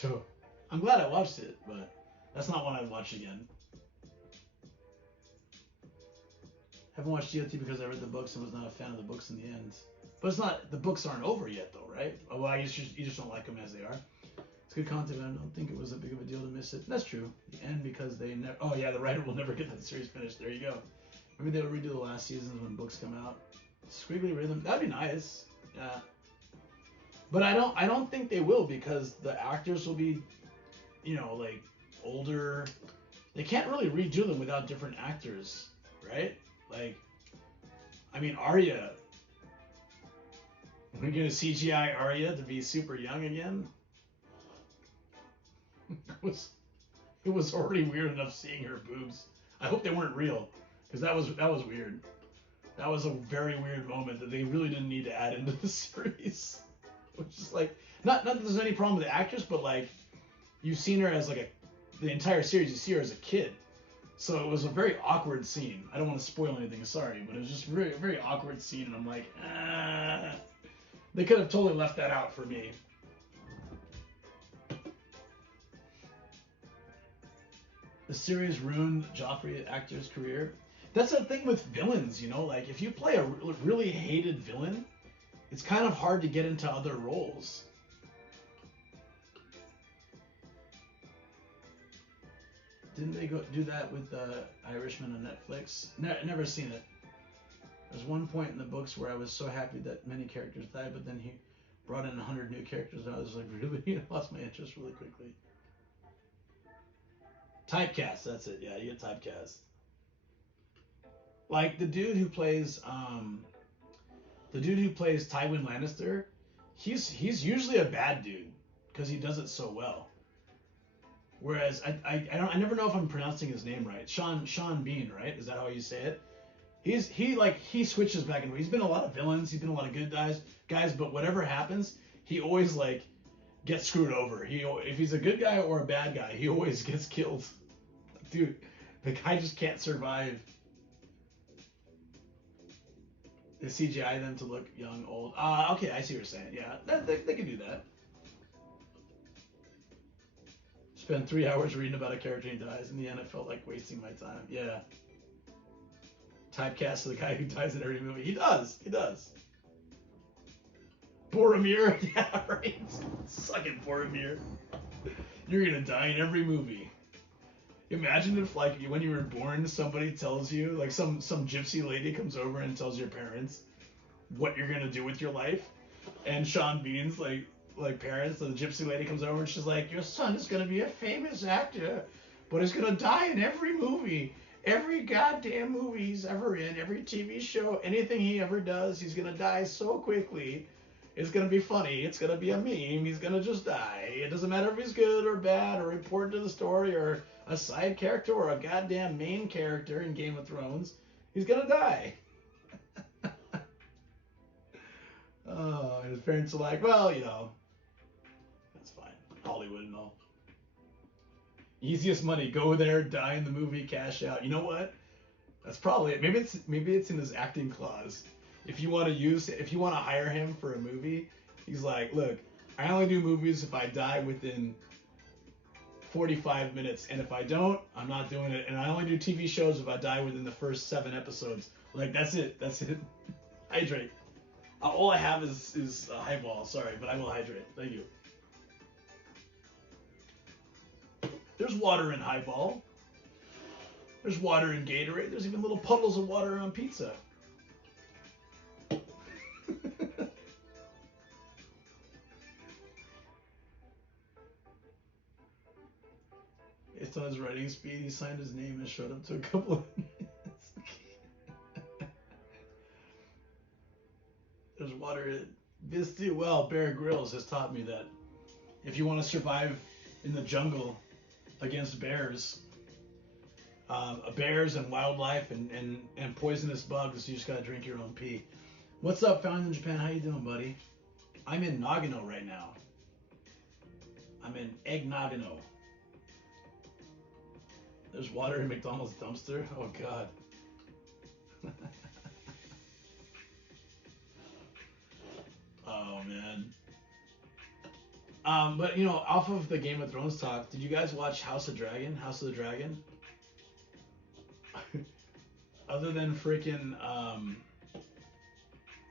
show. I'm glad I watched it, but that's not one I'd watch again. Haven't watched GOT because I read the books and was not a fan of the books in the end. But it's not, the books aren't over yet though, right? Oh, well, you just don't like them as they are. It's good content, but I don't think it was a big of a deal to miss it. That's true. The end because they never, oh yeah, the writer will never get that series finished. There you go. Maybe they'll redo the last seasons when books come out. Squiggly rhythm, that'd be nice. Yeah. But I don't think they will because the actors will be, like older. They can't really redo them without different actors, right? Like, I mean, Arya. We're gonna CGI Arya to be super young again. it was already weird enough seeing her boobs. I hope they weren't real, because that was weird. That was a very weird moment that they really didn't need to add into the series. Which is like, not that there's any problem with the actress, but like, you've seen her as like the entire series, you see her as a kid. So it was a very awkward scene. I don't want to spoil anything, sorry, but it was just a very, very awkward scene, and I'm like, They could have totally left that out for me. The series ruined Joffrey actor's career. That's the thing with villains, like if you play a really hated villain, it's kind of hard to get into other roles. Didn't they go do that with the Irishman on Netflix? Never seen it. There's one point in the books where I was so happy that many characters died, but then he brought in 100 new characters, and I was like, really? I lost my interest really quickly. Typecast, that's it. Yeah, you get typecast. Like the dude who plays Tywin Lannister, he's usually a bad dude because he does it so well. Whereas I never know if I'm pronouncing his name right. Sean Bean, right? Is that how you say it? He switches back and forth. He's been a lot of villains. He's been a lot of good guys. But whatever happens, he always like gets screwed over. If he's a good guy or a bad guy, he always gets killed. Dude, the guy just can't survive. They CGI them to look young, old. Okay, I see what you're saying. Yeah, they can do that. Spend 3 hours reading about a character and he dies. In the end, it felt like wasting my time. Yeah. Typecast to the guy who dies in every movie. He does. Boromir. Yeah, right. Suck it, Boromir. You're gonna die in every movie. Imagine if, like, when you were born, somebody tells you, like, some gypsy lady comes over and tells your parents what you're gonna do with your life, and Sean Bean's like parents, the gypsy lady comes over and she's like, your son is gonna be a famous actor, but he's gonna die in every movie. Every goddamn movie he's ever in, every TV show, anything he ever does, he's gonna die so quickly. It's gonna be funny. It's gonna be a meme. He's gonna just die. It doesn't matter if he's good or bad or important to the story or a side character or a goddamn main character in Game of Thrones. He's gonna die. Oh, and his parents are like, well, that's fine. Hollywood and all. Easiest money. Go there, die in the movie, cash out. You know what? That's probably it. Maybe it's in his acting clause. If you want to hire him for a movie, he's like, look, I only do movies if I die within 45 minutes, and if I don't, I'm not doing it. And I only do TV shows if I die within the first 7 episodes. Like, that's it. Hydrate. All I have is a highball. Sorry, but I will hydrate. Thank you. There's water in highball. There's water in Gatorade. There's even little puddles of water on pizza. Based on his writing speed, he signed his name and showed up to a couple of minutes. There's water in this too. Well, Bear Grylls has taught me that if you want to survive in the jungle against bears and wildlife and poisonous bugs, you just gotta drink your own pee. What's up, Found in Japan? How you doing, buddy? I'm in Nagano right now. I'm in Egg Nagano. There's water in McDonald's dumpster. Oh God. Oh man. But you know, off of the Game of Thrones talk, did you guys watch House of the Dragon? Other than freaking,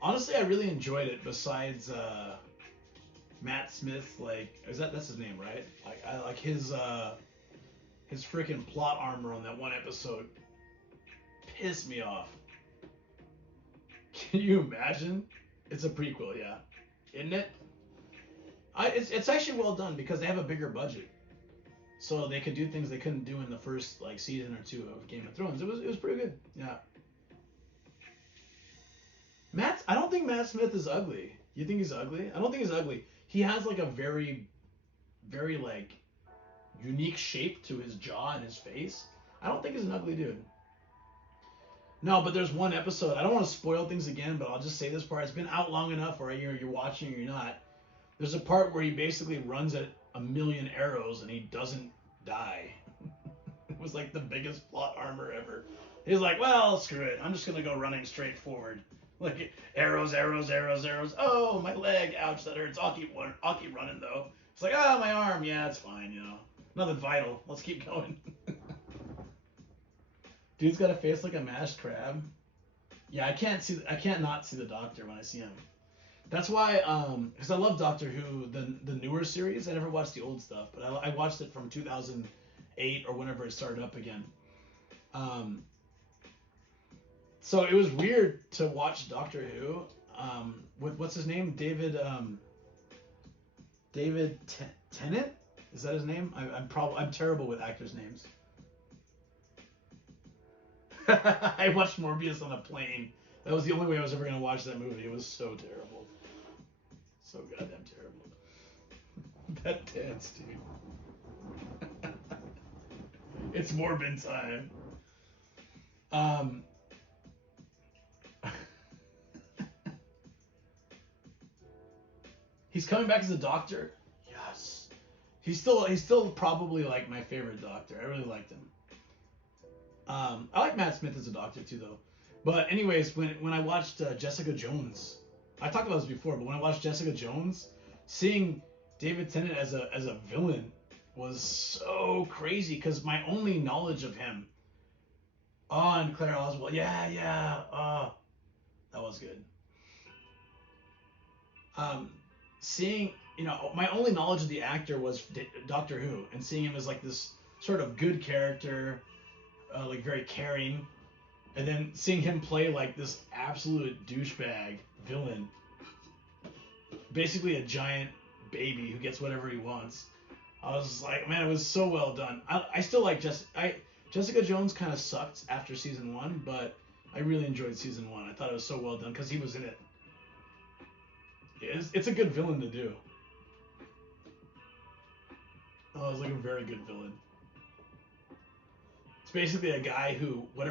honestly, I really enjoyed it. Besides Matt Smith, like, that's his name, right? Like, I like his freaking plot armor on that one episode pissed me off. Can you imagine? It's a prequel, yeah, isn't it? It's actually well done because they have a bigger budget, so they could do things they couldn't do in the first like season or two of Game of Thrones. It was pretty good, yeah. I don't think Matt Smith is ugly. You think he's ugly? I don't think he's ugly. He has like a very, very like unique shape to his jaw and his face. I don't think he's an ugly dude. No, but there's one episode. I don't want to spoil things again, but I'll just say this part. It's been out long enough, or you're watching or you're not. There's a part where he basically runs at a million arrows and he doesn't die. It was like the biggest plot armor ever. He's like, well, screw it. I'm just gonna go running straight forward. Like arrows, arrows, arrows, arrows. Oh, my leg. Ouch, that hurts. I'll keep running though. It's like, oh, my arm. Yeah, it's fine. You know, nothing vital. Let's keep going. Dude's got a face like a mashed crab. Yeah, I can't not see the Doctor when I see him. That's why, because I love Doctor Who, the newer series. I never watched the old stuff, but I watched it from 2008 or whenever it started up again. So it was weird to watch Doctor Who with what's his name, David Tennant. Is that his name? I'm terrible with actors' names. I watched Morbius on a plane. That was the only way I was ever gonna watch that movie. It was so terrible. So goddamn terrible. That dance, dude. It's Morbin time. He's coming back as a Doctor. Yes. He's still probably like my favorite Doctor. I really liked him. I like Matt Smith as a Doctor too, though. But anyways, when I watched Jessica Jones, I talked about this before, but when I watched Jessica Jones, seeing David Tennant as a villain was so crazy because my only knowledge of him. Oh, and Claire Oswald, yeah. Oh, that was good. Seeing, my only knowledge of the actor was Doctor Who, and seeing him as like this sort of good character, like very caring, and then seeing him play like this absolute douchebag villain, basically a giant baby who gets whatever he wants. I was like, man, it was so well done. I still like Jessica Jones kind of sucked after season 1, but I really enjoyed season 1. I thought it was so well done because he was in it. It's a good villain to do. Oh, it's like a very good villain. It's basically a guy who, whatever